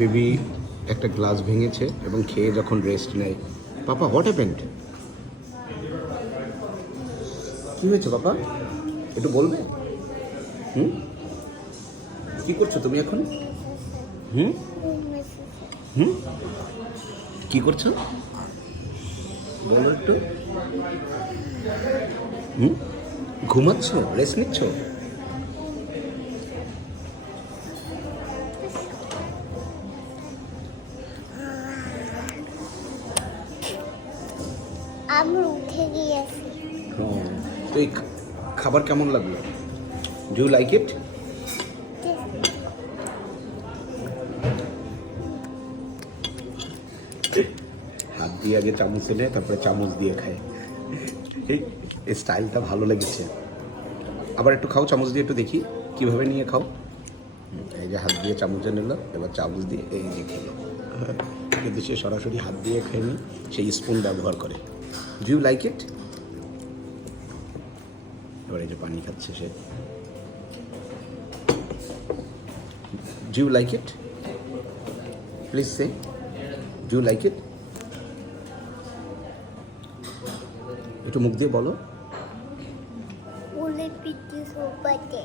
Baby একটা glass ভেঙেছে এবং খেয়ে যখন রেস্ট নেয়। পাপা হোয়াট হ্যাপেন্ড? কি হয়েছে পাপা, একটু বলবে? কি করছো তুমি এখন? হুম হুম কি করছো বলো একটু। ঘুমাচ্ছ, রেস্ট নিচ্ছ? আমি উঠে গিয়েছি। তো এই খাবার কেমন লাগলো? Do you like it? হাত দিয়ে আগে চামচ এনে তারপরে চামচ দিয়ে খায়। এই স্টাইলটা ভালো লেগেছে। আবার একটু খাও চামচ দিয়ে, একটু দেখি কীভাবে নিয়ে খাও। এই যে হাত দিয়ে চামচে নিল, এবার চামচ দিয়ে এই যে খেলো। কিন্তু সে সরাসরি হাত দিয়ে খায়নি, সেই স্পুন ব্যবহার করে। Do you like it? এবার এই যে পানি খাচ্ছে সে। Do you like it? Please say do you like it. একটু মুখ দিয়ে বলো। উলে পিটি সোপাতে